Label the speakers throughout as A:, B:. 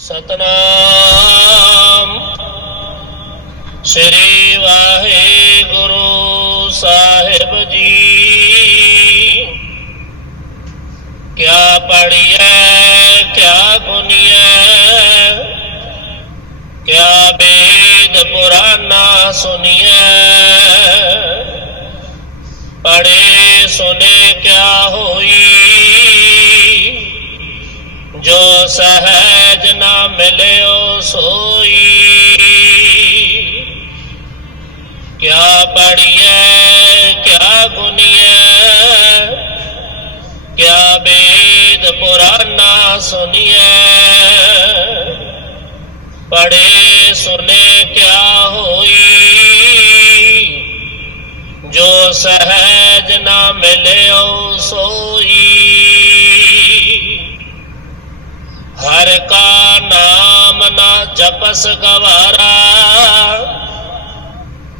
A: ਸਤਨਾਮ ਸ੍ਰੀ ਵਾਹਿਗੁਰੂ ਸਾਹਿਬ ਜੀ ਕਿਆ ਪੜੀਐ ਕਿਆ ਗੁਨੀਐ ਕਿਆ ਵੇਦ ਪੁਰਾਨਾ ਸੁਨੀਐ ਪੜੇ ਸੁਨੇ ਕਿਆ ਹੋਈ जो सहज ना मिले सोई। क्या पढ़िए, क्या गुनिए, क्या वेद पुराना सुनिए। पढ़े, सुने क्या होई? जो सहज ना मिले सोई। हर का नाम ना जपस गवारा।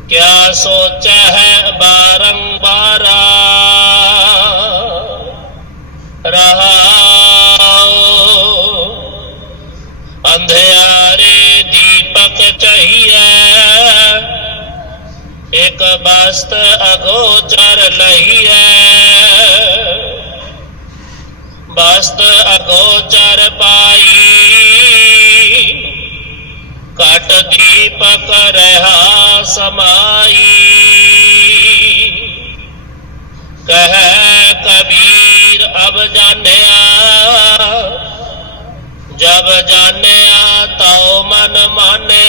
A: क्या सोच है बारंबारा? रहा अंधेरे दीपक चाहिए। एक बस्त अगोचर नहीं है बस्त अगोचर पाई। कट दीपक रहा समाई। कह कबीर, अब जाने जब जाने तो मन माने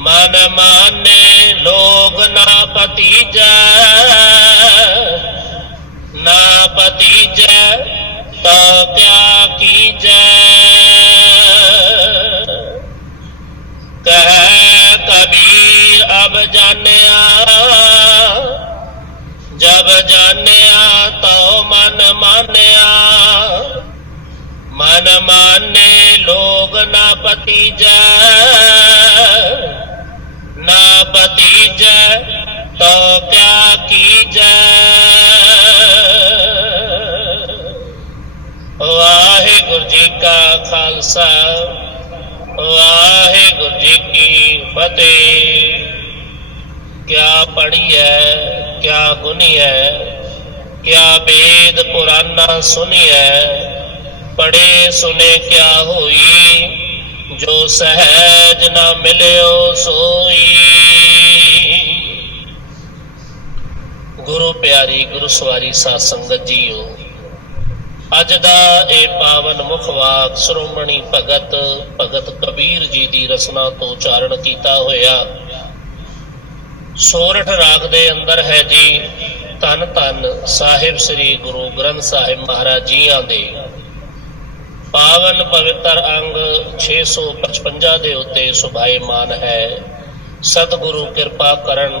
A: मन माने लोग ना पति जा नापति जय तो क्या की जय कह कबीर, अब जाने जब जाने तो मन माने मन माने लोग नापति जय। नापति जय तो क्या की जय ਵਾਹਿਗੁਰੂ ਜੀ ਕਾ ਖਾਲਸਾ, ਵਾਹਿਗੁਰੂ ਜੀ ਕੀ ਫਤਿਹ। ਕਿਆ ਪੜੀਐ ਕਿਆ ਗੁਨੀ ਹੈ ਕਿਆ ਵੇਦ ਪੁਰਾਨਾ ਸੁਨੀਐ ਪੜੇ ਸੁਨੇ ਕਿਆ ਹੋਈ, ਜੋ ਸਹਿਜ ਨਾ ਮਿਲਿਓ ਸੋਈ। ਗੁਰੂ ਪਿਆਰੀ ਗੁਰੂ ਸਵਾਰੀ ਸਾਧ ਸੰਗਤ ਜੀਓ, ਅੱਜ ਦਾ ਇਹ ਪਾਵਨ ਮੁਖ ਵਾਕ ਸ਼੍ਰੋਮਣੀ ਭਗਤ ਭਗਤ ਕਬੀਰ ਜੀ ਦੀ ਰਸਨਾ ਤੋਂ ਉਚਾਰਨ ਕੀਤਾ ਹੋਇਆ। ਸੋਰਠ ਰਾਗ ਦੇ ਅੰਦਰ ਹੈ ਜੀ, ਧੰਨ ਧੰਨ ਸਾਹਿਬ ਸ੍ਰੀ ਗੁਰੂ ਗ੍ਰੰਥ ਸਾਹਿਬ ਮਹਾਰਾਜ ਜੀਆਂ ਦੇ। ਪਾਵਨ ਪਵਿੱਤਰ ਅੰਗ 655 ਦੇ ਉੱਤੇ ਸੁਭਾਏਮਾਨ ਹੈ। ਸਤਿਗੁਰੂ ਕਿਰਪਾ ਕਰਨ